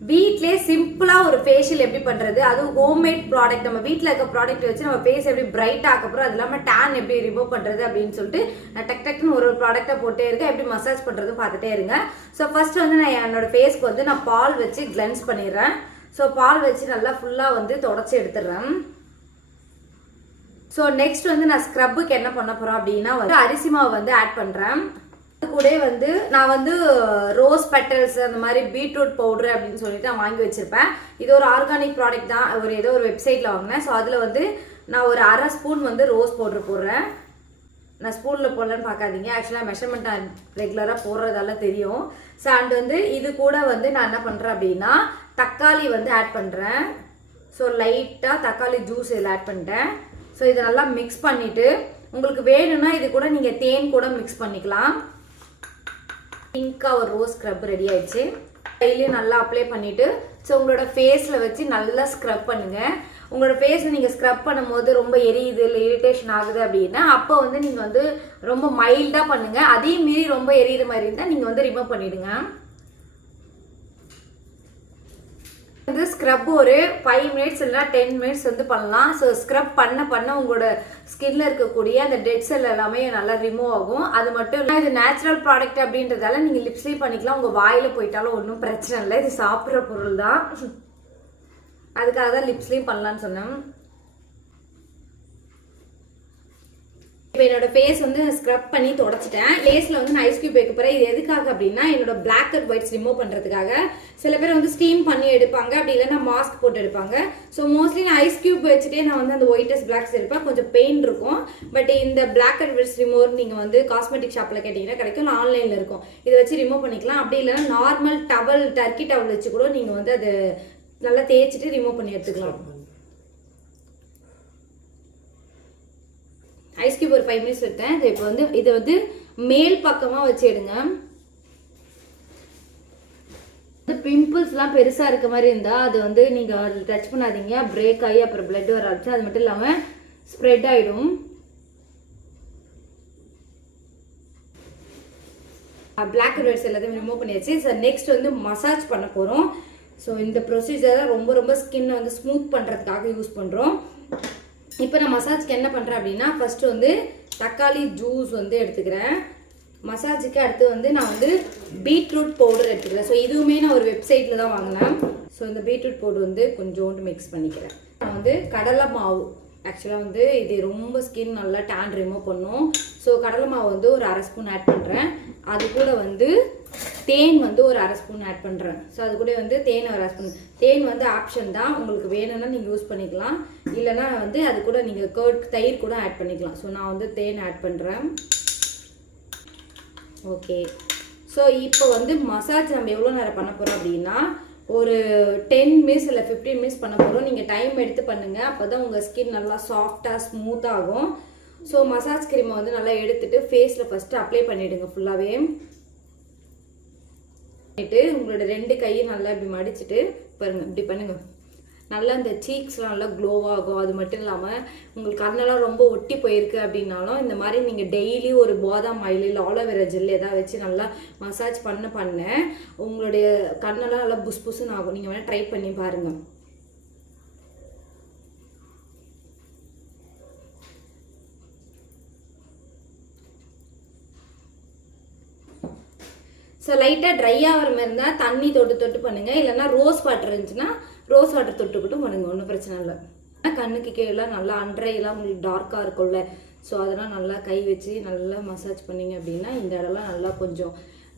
வீட்லயே சிம்பிளா ஒரு ஃபேஷியல் எப்படி பண்றது, அதுவும் ஹோம்மேட் ப்ராடக்ட், நம்ம வீட்ல இருக்க ப்ராடக்ட் வச்சு நம்ம ஃபேஸ் எப்படி பிரைட் ஆக்க போறோம், அது இல்லாம டேன் எப்படி ரிமூவ் பண்றது அப்படின்னு சொல்லிட்டு நான் டக்குன்னு ஒரு ப்ராடக்டா போட்டே இருக்கேன். எப்படி மசாஜ் பண்றது பார்த்துட்டே இருங்க. ஸோ ஃபர்ஸ்ட் வந்து நான் என்னோட ஃபேஸ்க்கு வந்து நான் பால் வச்சு கிளென்ஸ் பண்ணிடுறேன். ஸோ பால் வச்சு நல்லா ஃபுல்லா வந்து தொடச்சி எடுத்துடுறேன். ஸோ நெக்ஸ்ட் வந்து நான் ஸ்க்ரப்புக்கு என்ன பண்ண போறேன் அப்படின்னா வந்து அரிசி மாவு வந்து ஆட் பண்றேன். கூட வந்து நான் வந்து ரோஸ் பெட்டல்ஸ் அந்த மாதிரி பீட்ரூட் பவுடர் அப்படின்னு சொல்லிட்டு நான் வாங்கி வச்சிருப்பேன். இது ஒரு ஆர்கானிக் ப்ராடக்ட் தான், ஒரு ஏதோ ஒரு வெப்சைட்ல வாங்கினேன். ஸோ அதில் வந்து நான் ஒரு 1/2 ஸ்பூன் வந்து ரோஸ் பவுடர் போடுறேன். நான் ஸ்பூனில் போடலன்னு பார்க்காதீங்க, ஆக்சுவலாக மெஷர்மெண்ட் நான் ரெகுலராக போடுறதால தெரியும். ஸோ அண்ட் வந்து இது கூட வந்து நான் என்ன பண்ணுறேன் அப்படின்னா தக்காளி வந்து ஆட் பண்ணுறேன். ஸோ லைட்டாக தக்காளி ஜூஸ் இதில் ஆட் பண்ணிட்டேன். ஸோ இதை நல்லா மிக்ஸ் பண்ணிவிட்டு உங்களுக்கு வேணும்னா இது கூட நீங்கள் தேன் கூட மிக்ஸ் பண்ணிக்கலாம். பிங்கா ஒரு ரோஸ் ஸ்க்ரப் ரெடி ஆயிடுச்சு. கையிலையும் நல்லா அப்ளை பண்ணிட்டு ஸோ உங்களோட ஃபேஸில் வச்சு நல்லா ஸ்க்ரப் பண்ணுங்க. உங்களோட ஃபேஸை நீங்கள் ஸ்க்ரப் பண்ணும்போது ரொம்ப எரியுது இல்லை இரிட்டேஷன் ஆகுது அப்படின்னா அப்போ வந்து நீங்கள் வந்து ரொம்ப மைல்டாக பண்ணுங்க. அதே மீறி ரொம்ப எரியுற மாதிரி இருந்தால் நீங்கள் வந்து ரிமூவ் பண்ணிடுங்க. வந்து ஸ்க்ரப் ஒரு 5 மினிட்ஸ் இல்லைனா 10 மினிட்ஸ் வந்து பண்ணலாம். ஸோ ஸ்க்ரப் பண்ண உங்களோட ஸ்கின்ல இருக்கக்கூடிய அந்த டெட் செல் எல்லாமே நல்லா ரிமூவ் ஆகும். அது மட்டும் இல்லை, இது நேச்சுரல் ப்ராடக்ட் அப்படின்றதால நீங்கள் லிப்ஸ்லேயும் பண்ணிக்கலாம், உங்கள் வாயில் போயிட்டாலும் ஒன்றும் பிரச்சனை இல்லை. இது சாப்பிட்ற பொருள் தான், அதுக்காக தான் லிப்ஸ்லேயும் பண்ணலான்னு சொன்னேன். இப்போ என்னோட ஃபேஸ் வந்து ஸ்க்ரப் பண்ணி தொடச்சிட்டேன். ஃபேஸில் வந்து நான் ஐஸ் கியூப் வைக்க போகிறேன். இது எதுக்காக அப்படின்னா என்னோட பிளாக் அண்ட் ஒயிட்ஸ் ரிமூவ் பண்ணுறதுக்காக. சில பேர் வந்து ஸ்டீம் பண்ணி எடுப்பாங்க, அப்படி இல்லைன்னா மாஸ்க் போட்டு எடுப்பாங்க. ஸோ மோஸ்ட்லி நான் ஐஸ் கியூப் வச்சுட்டே நான் வந்து அந்த ஒயிட்டஸ் பிளாக்ஸ் எடுப்பேன். கொஞ்சம் பெயின் இருக்கும். பட் இந்த பிளாக் அண்ட் ஒயிட்ஸ் ரிமூவர் நீங்கள் வந்து காஸ்மெட்டிக் ஷாப்பில் கேட்டிங்கன்னா கிடைக்கும், ஆன்லைனில் இருக்கும். இதை வச்சு ரிமூவ் பண்ணிக்கலாம். அப்படி இல்லைன்னா நார்மல் டவல், டர்க்கி டவல் வச்சு கூட நீங்கள் வந்து அதை நல்லா தேய்ச்சிட்டு ரிமூவ் பண்ணி எடுத்துக்கலாம். ஐஸ் கியூப் ஒரு 5 மினிட்ஸ் எடுத்தேன். இப்போ வந்து இதை வந்து மேல் பக்கமாக வச்சு எடுங்க. பிம்பிள்ஸ்லாம் பெருசாக இருக்க மாதிரி இருந்தால் அது வந்து நீங்கள் டச் பண்ணாதீங்க, பிரேக் ஆகி அப்புறம் பிளட் வர ஆரம்பிச்சு. அது மட்டும் இல்லாமல் ஸ்ப்ரெட் ஆகிடும். பிளாக் அண்ட் ஒயிட்ஸ் எல்லாத்தையும் ரிமூவ் பண்ணியாச்சு. ஸோ நெக்ஸ்ட் வந்து மசாஜ் பண்ண போகிறோம். ஸோ இந்த ப்ரொசீஜரை ரொம்ப ஸ்கின்னை வந்து ஸ்மூத் பண்ணுறதுக்காக யூஸ் பண்ணுறோம். இப்போ நான் மசாஜ்க்கு என்ன பண்ணுறேன் அப்படின்னா ஃபஸ்ட்டு வந்து தக்காளி ஜூஸ் வந்து எடுத்துக்கிறேன். மசாஜுக்கு அடுத்து வந்து நான் வந்து பீட்ரூட் பவுடர் எடுத்துக்கிறேன். ஸோ இதுவுமே நான் ஒரு வெப்சைட்டில் தான் வாங்கினேன். ஸோ இந்த பீட்ரூட் பவுடர் வந்து கொஞ்சோண்டு மிக்ஸ் பண்ணிக்கிறேன். நான் வந்து கடலை மாவு, ஆக்சுவலாக வந்து இது ரொம்ப ஸ்கின் நல்லா டேன் ரிமூவ் பண்ணும். ஸோ கடலை மாவு வந்து ஒரு 1/2 ஸ்பூன் ஆட் பண்ணுறேன். அது கூட வந்து தேன் வந்து ஒரு 1/2 ஸ்பூன் ஆட் பண்ணுறேன். ஸோ அது கூட வந்து தேன் ஒரு 1/2 ஸ்பூன். தேன் வந்து ஆப்ஷன் தான், உங்களுக்கு வேணும்னா நீங்கள் யூஸ் பண்ணிக்கலாம், இல்லைனா வந்து அது கூட நீங்கள் கர்ட் தயிர் கூட ஆட் பண்ணிக்கலாம். ஸோ நான் வந்து தேன் ஆட் பண்ணுறேன். ஓகே, ஸோ இப்போ வந்து மசாஜ் நம்ம எவ்வளோ நேரம் பண்ண போகிறோம் அப்படின்னா ஒரு 10 மினிட்ஸ் இல்லை 15 மினிட்ஸ் பண்ண போகிறோம். நீங்கள் டைம் எடுத்து பண்ணுங்கள், அப்போ தான் உங்கள் ஸ்கின் நல்லா சாஃப்டாக ஸ்மூத் ஆகும். ஸோ மசாஜ் கிரீமை வந்து நல்லா எடுத்துகிட்டு ஃபேஸில் ஃபஸ்ட்டு அப்ளை பண்ணிவிடுங்க ஃபுல்லாகவே. உங்களோட 2 கையும் நல்லா இப்படி மடிச்சுட்டு பாருங்க, இப்படி பண்ணுங்க. நல்லா இந்த சீக்ஸ்லாம் நல்லா க்ளோவாகும். அது மட்டும் இல்லாமல் உங்களுக்கு கண்ணெல்லாம் ரொம்ப ஒட்டி போயிருக்கு அப்படின்னாலும் இந்த மாதிரி நீங்கள் டெய்லி ஒரு பாதாம் ஆயில் இல்லை ஆலோவேரா ஜெல் எதாவது வச்சு நல்லா மசாஜ் பண்ண உங்களுடைய கண்ணெல்லாம் நல்லா புஸ் புஸ்ன்னு ஆகும். நீங்கள் வேணால் ட்ரை பண்ணி பாருங்கள். ஸோ லைட்டாக ட்ரை ஆகிற மாதிரி இருந்தால் தண்ணி தொட்டு பண்ணுங்கள், இல்லைன்னா ரோஸ் வாட்டர் இருந்துச்சுன்னா ரோஸ் வாட்டர் தொட்டுக்கிட்டும் பண்ணுங்கள், ஒன்றும் பிரச்சனை இல்லை. கண்ணுக்கு கீழே நல்லா அன்றையெல்லாம் உங்களுக்கு டார்க்காக இருக்கும்ல, ஸோ அதெல்லாம் நல்லா கை வச்சு நல்லா மசாஜ் பண்ணிங்க அப்படின்னா இந்த இடம்லாம் நல்லா கொஞ்சம்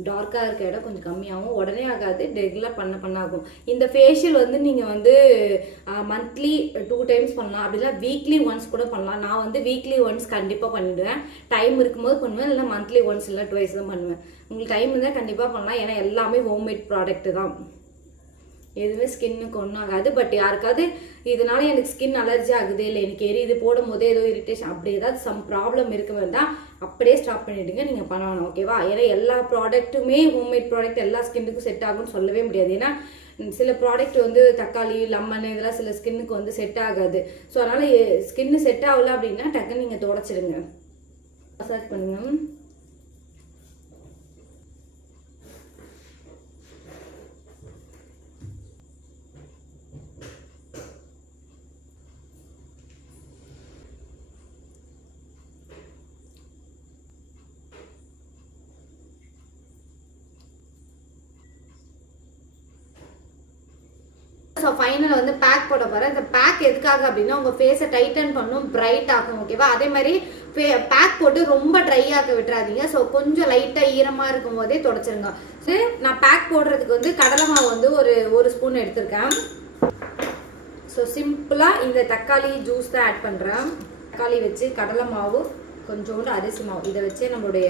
டார்க்காக இருக்க இடம் கொஞ்சம் கம்மியாகும். உடனே ஆகாது, ரெகுலர் பண்ண ஆகும். இந்த ஃபேஷியல் வந்து நீங்கள் வந்து மந்த்லி 2 டைம்ஸ் பண்ணலாம், அப்படின்னா வீக்லி ஒன்ஸ் கூட பண்ணலாம். நான் வந்து வீக்லி ஒன்ஸ் கண்டிப்பாக பண்ணிவிடுவேன். டைம் இருக்கும்போது பண்ணுவேன், இல்லைனா மந்த்லி ஒன்ஸ் இல்லை 2 தான் பண்ணுவேன். உங்களுக்கு டைம் இருந்தால் கண்டிப்பாக பண்ணலாம், ஏன்னா எல்லாமே ஹோம்மேட் ப்ராடக்ட்டு தான், எதுவுமே ஸ்கின்னுக்கு ஒன்றும் ஆகாது. பட் யாருக்காவது இதனால எனக்கு ஸ்கின் அலர்ஜி ஆகுது, இல்லை எனக்கு எரியுது, போடும் போதே ஏதோ இரிட்டேஷன், அப்படி ஏதாவது சம் ப்ராப்ளம் இருக்க வேண்டாம், அப்படியே ஸ்டாப் பண்ணிவிடுங்க, நீங்கள் பண்ணணும். ஓகேவா? ஏன்னா எல்லா ப்ராடக்ட்டுமே ஹோம்மேட் ப்ராடக்ட் எல்லா ஸ்கின்னுக்கும் செட் ஆகும்னு சொல்லவே முடியாது. ஏன்னா சில ப்ராடக்ட் வந்து தக்காளி, லெமன் இதெல்லாம் சில ஸ்கின்னுக்கு வந்து செட் ஆகாது. ஸோ அதனால் ஸ்கின்னு செட் ஆகலை அப்படின்னா டக்குன்னு நீங்கள் தொடச்சிடுங்க, மசாஜ் பண்ணுங்க. ஸோ ஃபைனல் வந்து பேக் போட போகிறேன். இந்த பேக் எதுக்காக அப்படின்னா உங்கள் ஃபேஸை டைட்டன் பண்ணும், பிரைட் ஆகும். ஓகேவா? அதே மாதிரி பேக் போட்டு ரொம்ப ட்ரை ஆக்க விட்டுறாதீங்க. ஸோ கொஞ்சம் லைட்டாக ஈரமாக இருக்கும் போதே தொடச்சிருங்க. ஸோ நான் பேக் போடுறதுக்கு வந்து கடலை மாவு வந்து ஒரு ஸ்பூன் எடுத்திருக்கேன். ஸோ சிம்பிளாக இந்த தக்காளி ஜூஸ் தான் ஆட் பண்ணுறேன். தக்காளி வச்சு கடலை மாவு கொஞ்சோண்டு அரிசி மாவு இதை வச்சு நம்மளுடைய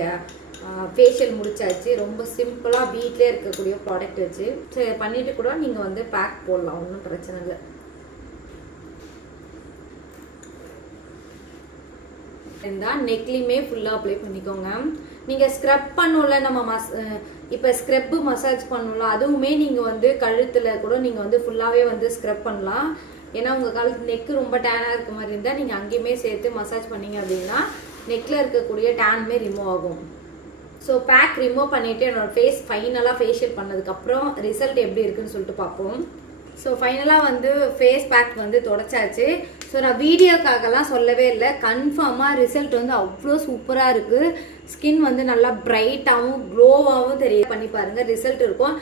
ஃபேஷியல் முடிச்சாச்சு. ரொம்ப சிம்பிளாக வீட்டிலே இருக்கக்கூடிய ப்ராடக்ட் வச்சு சரி பண்ணிவிட்டு கூட நீங்கள் வந்து பேக் போடலாம், ஒன்றும் பிரச்சனை இல்லை. இருந்தால் நெக்லையுமே ஃபுல்லாக அப்ளை பண்ணிக்கோங்க. நீங்கள் ஸ்க்ரப் பண்ணல நம்ம இப்போ ஸ்க்ரப்பு மசாஜ் பண்ணல அதுவுமே நீங்கள் வந்து கழுத்தில் கூட நீங்கள் வந்து ஃபுல்லாகவே வந்து ஸ்க்ரப் பண்ணலாம். ஏன்னா உங்கள் கழுத்து நெக்கு ரொம்ப டேனாக இருக்க மாதிரி இருந்தால் நீங்கள் அங்கேயுமே சேர்த்து மசாஜ் பண்ணிங்க அப்படின்னா நெக்கில் இருக்கக்கூடிய டேனுமே ரிமூவ் ஆகும். ஸோ பேக் ரிமூவ் பண்ணிவிட்டு என்னோடய ஃபேஸ் ஃபைனலாக ஃபேஷியல் பண்ணதுக்கப்புறம் ரிசல்ட் எப்படி இருக்குன்னு சொல்லிட்டு பார்ப்போம். ஸோ ஃபைனலாக வந்து ஃபேஸ் பேக் வந்து தொடச்சாச்சு. ஸோ நான் வீடியோக்காகலாம் சொல்லவே இல்லை, கன்ஃபார்மாக ரிசல்ட் வந்து அவ்வளோ சூப்பராக இருக்குது. ஸ்கின் வந்து நல்லா பிரைட்டாகவும் க்ளோவாகவும் பண்ணி பாருங்கள், ரிசல்ட் இருக்கும்.